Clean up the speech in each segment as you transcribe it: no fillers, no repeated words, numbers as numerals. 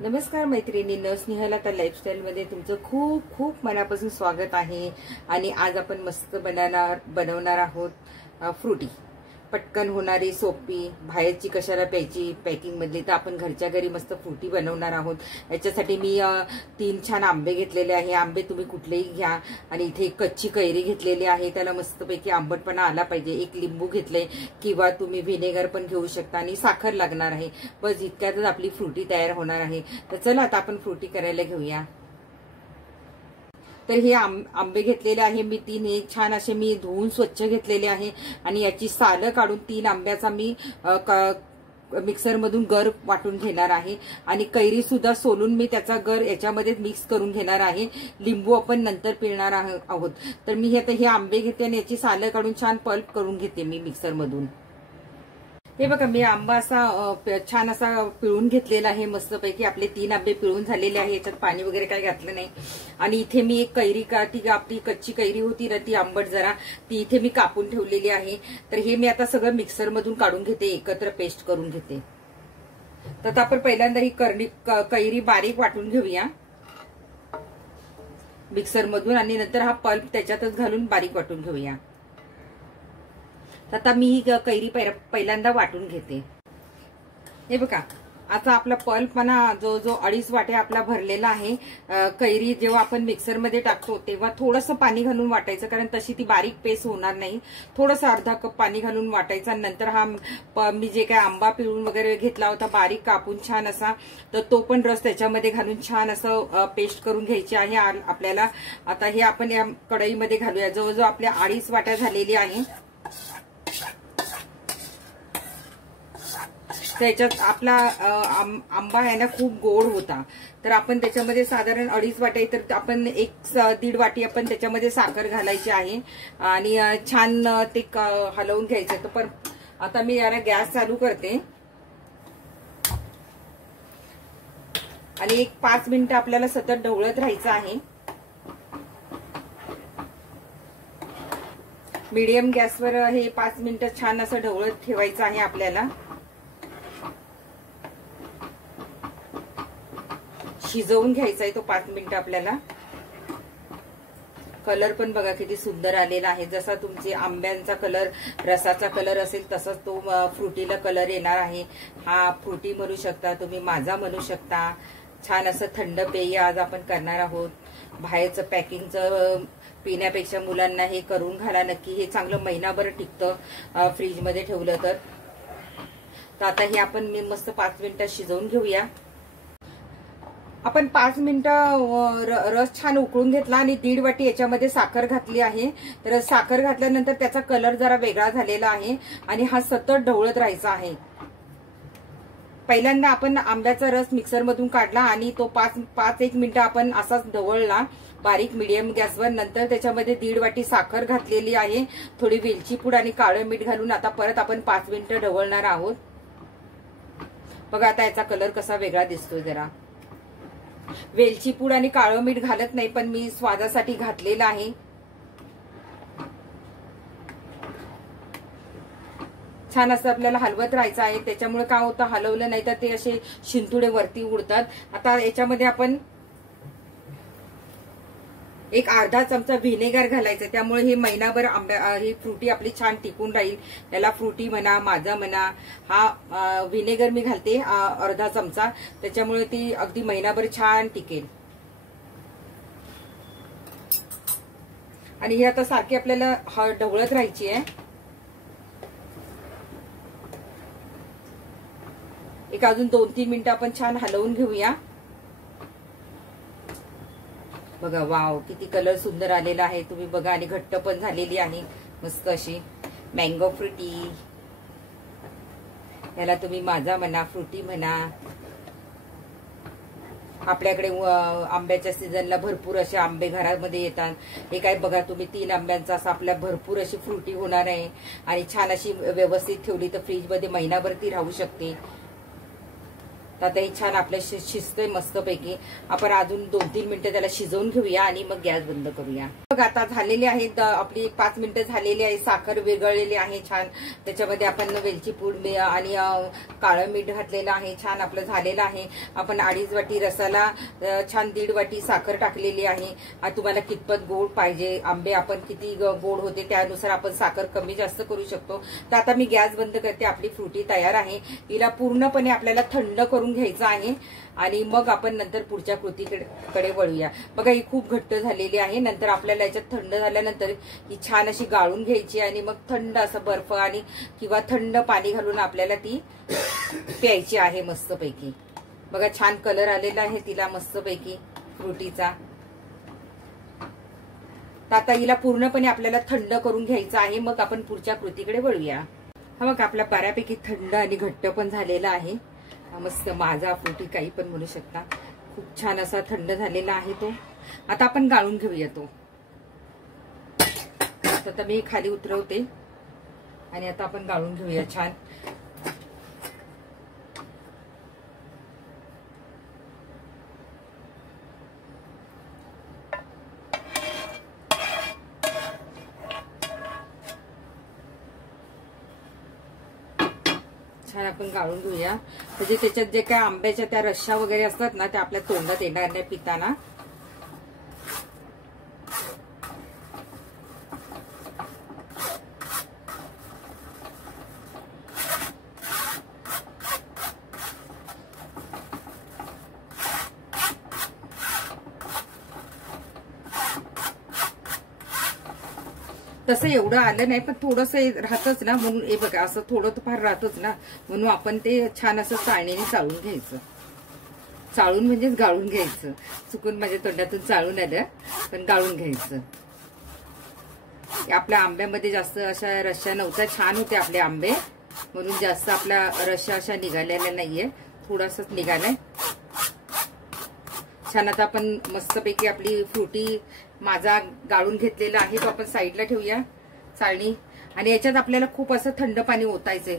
नमस्कार मैत्रिणींनो, स्नेहलता लाईफस्टाईल मध्ये तुमचं खूप खूप मनापासून स्वागत आहे। आणि आज आपण मस्त बनवणार आहोत फ्रुटी। पटकन होणारी, सोपी, बाहेरची कशाला प्यायची पॅकिंग मधली, तर आपण घरच्या घरी मस्त फ्रुटी बनवणार आहोत। याच्यासाठी मी 3 छान आंबे घेतलेले आहे। आंबे तुम्ही कुठलेही घ्या। आणि इथे कच्ची कैरी घेतलेली आहे, त्याला मस्तपैकी आंबटपणा आला पाहिजे। एक लिंबू घेतले किंवा तुम्ही व्हिनेगर पण घेऊ शकता। आणि साखर लागणार आहे। बस इतक्यातच आपली फ्रुटी तयार होणार आहे। तर चला आता आपण फ्रुटी करायला घेऊया। तर हे आंबे घेतलेले आहे मी 3, एक छान असे मी धुवून स्वच्छ घेतलेले आहे। आणि याची सालं काढून 3 आंब्याचा मी मिक्सर मधून गर वाटून घेणार आहे। आणि कैरी सुद्धा सोलून मी त्याचा गर याच्यामध्ये मिक्स करून घेणार आहे। लिंबू आपण नंतर पिळणार आहोत। तर मी हे आंबे घेते आणि याची सालं काढून छान पल्प करून घेते मी मिक्सर मधून। हे बघा, मी आंबा असा छान असा पिळून घेतलेला आहे मस्तपैकी। आपले 3 आंबे पिळून झालेले आहे, याच्यात पाणी वगैरे काही घातलं नाही। आणि इथे मी एक कैरी ती आपली कच्ची कैरी होती ना, ती आंबट जरा, ती इथे मी कापून ठेवलेली आहे। तर हे मी आता सगळं मिक्सर मधून काढून घेते, एकत्र पेस्ट करून घेते। तर आपण पहिल्यांदा ही कैरी बारीक वाटून घेऊया मिक्सर मधून, आणि नंतर हा पल्प त्याच्यातच घालून बारीक वाटून घेऊया। आता मी ही कैरी पहिल्यांदा वाटून घेते। हे बघा, आता आपला पल्प म्हणा जो 2.5 वाटे आपला भरलेला आहे। कैरी जेव्हा आपण मिक्सर मध्ये टाकतो तेव्हा थोडंसं पाणी घालून वाटायचं, कारण तशी ती बारीक पेस्ट होणार नाही। थोडंसं अर्धा कप पाणी घालून वाटायचा। नंतर हा मी जे काय आंबा पिळून वगैरे घेतला होता बारीक कापून छान असा, तर तो पण रस त्याच्यामध्ये घालून छान असं पेस्ट करून घ्यायची आहे आपल्याला। आता हे आपण या कढईमध्ये घालूया। जवळजवळ आपल्या 2.5 वाट्या झालेली आहे। त्याच्यात आपला आंबा आहे ना खूप गोड होता, तर आपण त्याच्यामध्ये साधारण 2.5 वाटे, तर आपण 1-1.5 वाटी आपण त्याच्यामध्ये साखर घालायची आहे। आणि छान ते हलवून घ्यायचं। तर पण आता मी याला गॅस चालू करते आणि 5 मिनिटं आपल्याला सतत ढवळत राहायचं आहे। मीडियम गॅसवर हे 5 मिनिटं छान असं ढवळत ठेवायचं आहे आपल्याला। शिजवून घ्यायचा आहे तो 5 मिनिटं आपल्याला। कलर पण बघा किती सुंदर आलेला आहे। जसा तुमचे आंब्यांचा कलर, रसाचा कलर असेल तसाच तो फ्रुटीला कलर येणार आहे। हा फ्रुटी म्हणू शकता तुम्ही, माझा म्हणू शकता। छान असं थंड पेय आज आपण करणार आहोत। बाहेरचं पॅकिंगचं पिण्यापेक्षा मुलांना हे करून घाला नक्की। हे चांगलं महिनाभर टिकतं फ्रीजमध्ये ठेवलं तर। आता हे आपण मस्त 5 मिनिटं शिजवून घेऊया। आपण 5 मिनिटं रस छान उकळून घेतला आणि 1.5 वाटी याच्यामध्ये साखर घातली आहे। तर साखर घातल्यानंतर त्याचा कलर जरा वेगळा झालेला आहे आणि हा सतत ढवळत राहायचा आहे। पहिल्यांदा आपण आंब्याचा रस मिक्सर मधून काढला आणि तो 5-1 मिनिटं आपण असाच ढवळला बारीक मीडियम गॅसवर। नंतर त्याच्यामध्ये 1.5 वाटी साखर घातलेली आहे, थोडी वेलची पूड आणि काळं मीठ घालून आता परत आपण 5 मिनिटं ढवळणार आहोत। बघा आता याचा कलर कसा वेगळा दिसतोय जरा। वेलची पूड आणि काळं मीठ घालत नाही, पण मी स्वादासाठी घातलेलं आहे। छान असं आपल्याला हलवत राहायचं आहे। त्याच्यामुळे काय होतं, हलवलं नाही तर ते असे शिंतुडे वरती उडतात। आता याच्यामध्ये आपण 1/2 चमचा व्हिनेगर घालायचं, त्यामुळे हे महिनाभर ही फ्रुटी आपली छान टिकून राहील। याला फ्रुटी म्हणा, माझा म्हणा, हा व्हिनेगर मी घालते 1/2 चमचा, त्याच्यामुळे ती अगदी महिनाभर छान टिकेल। आणि ही आता सारखी आपल्याला ढवळत राहायची आहे। एक अजून 2-3 मिनिटं आपण छान हलवून घेऊया। बघा, वाव किती कलर सुंदर आलेला आहे तुम्ही बघा। आणि घट्ट पण झालेली आहे मस्त अशी मँगो फ्रुटी। याला तुम्ही माझा म्हणा, फ्रुटी म्हणा। आपल्याकडे आंब्याच्या सीझनला भरपूर असे आंबे घरामध्ये येतात। हे काय बघा तुम्ही 3 आंब्यांचा असं आपल्या भरपूर अशी फ्रुटी होणार आहे। आणि छान अशी व्यवस्थित ठेवली तर फ्रीजमध्ये महिनाभर ती राहू शकते। तर आता हे छान आपलं शिजतंय मस्तपैकी. आपण अजून 2-3 मिनिटं त्याला शिजवून घेऊया आणि मग गॅस बंद करूया. बघ आता झालेली आहेत आपली 5 मिनिटं झालेली आहे. साखर विरघळलेली आहे छान. त्याच्यामध्ये आपण वेलची पूड आणि काळं मीठ घातलेलं आहे. छान आपलं झालेलं आहे. आपण 2.5 वाटी रसाला छान 1.5 वाटी साखर टाकलेली आहे. तुम्हाला कितपत गोड पाहिजे, आंबे आपण किती गोड होते त्यानुसार आपण साखर कमी जास्त करू शकतो. तर आता मी गॅस बंद करते. आपली फ्रुटी तयार आहे. हिला पूर्णपणे आपल्याला थंड करून घ्यायचं आहे आणि मग आपण नंतर पुढच्या कृतीकडे वळूया. बघा ही खूप घट्ट झालेली आहे. नंतर आपल्याला याच्यात थंड झाल्यानंतर ही छान अशी गाळून घ्यायची आणि मग थंड असं बर्फ आणि किंवा थंड पाणी घालून आपल्याला ती प्यायची आहे मस्तपैकी. बघा छान कलर आलेला आहे तिला मस्तपैकी फ्रुटीचा. तर आता हिला पूर्णपणे आपल्याला थंड करून घ्यायचं आहे. मग आपण पुढच्या कृतीकडे वळूया. हा बघा आपला बऱ्यापैकी थंड आणि घट्ट पण झालेला आहे. मस्त माझा फ्रुटी काही पण म्हणू शकता. खूप छान असा थंड झालेला आहे तो. आता आपण गाळून घेऊया तो. आता मी खाली उतरवते आणि आता आपण गाळून घेऊया छान. छान आपण गाळून घेऊया. म्हणजे त्याच्यात जे काय आंब्याच्या त्या रश्या वगैरे असतात ना त्या आपल्या तोंडात येणार नाही पिताना. तसं एवढं आलं नाही पण थोडंसं राहतच ना म्हणून हे बघा असं थोडं तर फार राहतच ना म्हणून आपण ते छान असं चाळणीने चाळून घ्यायचं. चाळून म्हणजेच गाळून घ्यायचं. चुकून माझ्या तोंडातून चाळून आलं पण गाळून घ्यायचं. आपल्या आंब्यामध्ये जास्त अशा रश्या नव्हत्या. छान होते आपले आंबे म्हणून जास्त आपल्या रश्या अशा निघालेल्या नाहीये. थोडासाच निघालाय. छान आता आपण मस्तपैकी आपली फ्रुटी माझा गाळून घेतलेला आहे तो आपण साईडला ठेवूया चाळणी. आणि याच्यात आपल्याला खूप असं थंड पाणी ओतायचंय.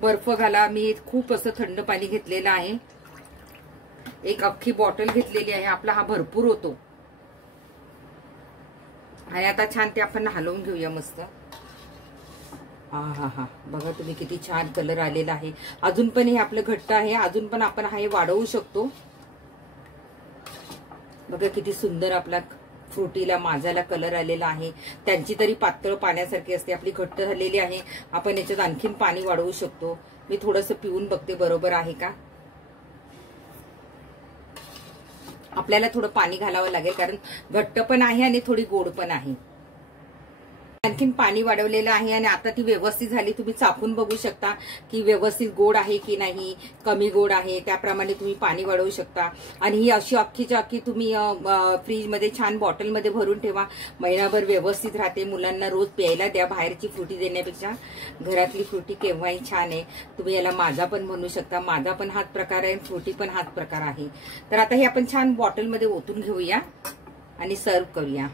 बर्फ घाला. मी खूप असं थंड पाणी घेतलेलं आहे. एक अख्खी बॉटल घेतलेली आहे. आपला हा भरपूर होतो. आणि आता छान ते आपण हलवून घेऊया मस्त. हा हा बघा तुम्ही किती छान कलर आलेला आहे. अजून पण हे आपलं घट्ट आहे. अजून पण आपण हे वाढवू शकतो. बघा किती सुंदर आपला फ्रुटीला माझ्याला कलर आलेला आहे. त्यांची तरी पातळ पाण्यासारखी असते. आपली घट्ट झालेली आहे. आपण याच्यात आणखीन पाणी वाढवू शकतो. मी थोडंसं पिऊन बघते बरोबर आहे का. आपल्याला थोडं पाणी घालावं लागेल कारण घट्ट पण आहे आणि थोडी गोड पण आहे. आणखीन पाणी वाढवलेलं आहे आणि आता ती व्यवस्थित झाली. तुम्ही चापून बघू शकता की व्यवस्थित गोड आहे की नाही, कमी गोड आहे. त्याप्रमाणे तुम्ही पाणी वाढवू शकता. आणि ही अशी अख्खीच्या अख्खी तुम्ही फ्रीजमध्ये छान बॉटलमध्ये भरून ठेवा. महिनाभर व्यवस्थित राहते. मुलांना रोज प्यायला द्या. बाहेरची फ्रुटी देण्यापेक्षा घरातली फ्रुटी केव्हाही छान आहे. तुम्ही याला माझा पण म्हणू शकता. माझा पण हाच प्रकार आहे, फ्रुटी पण हाच प्रकार आहे. तर आता हे आपण छान बॉटलमध्ये ओतून घेऊया आणि सर्व करूया.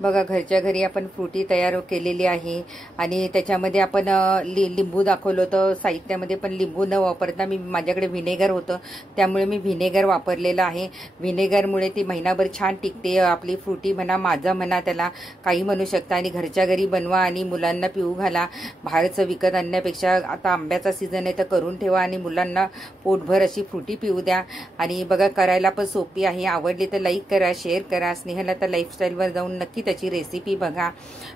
बघा घरच्या घरी आपण फ्रुटी तयार केलेली आहे आणि त्याच्यामध्ये आपण लिंबू दाखवलं होतं साहित्यामध्ये. पण लिंबू न वापरता मी माझ्याकडे व्हिनेगर होतं त्यामुळे मी व्हिनेगर वापरलेलं आहे. व्हिनेगरमुळे ती महिनाभर छान टिकते. आपली फ्रुटी म्हणा, माझा म्हणा, त्याला काही म्हणू शकता. आणि घरच्या घरी बनवा आणि मुलांना पिऊ घाला. बाहेरचं विकत आणण्यापेक्षा आता आंब्याचा सीझन आहे तर करून ठेवा आणि मुलांना पोटभर अशी फ्रुटी पिऊ द्या. आणि बघा करायला पण सोपी आहे. आवडली तर लाईक करा, शेअर करा. स्नेहलता तर लाईफस्टाईलवर जाऊन नक्की त्याची रेसिपी बघा.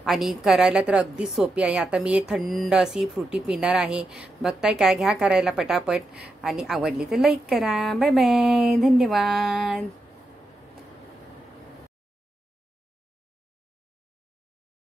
आणि करायला तर अगदी सोपी आहे. आता मी थंड अशी फ्रुटी पिणार आहे. बघताय काय, घ्या करायला पटापट आणि आवडली तर लाईक करा. बाय बाय, धन्यवाद.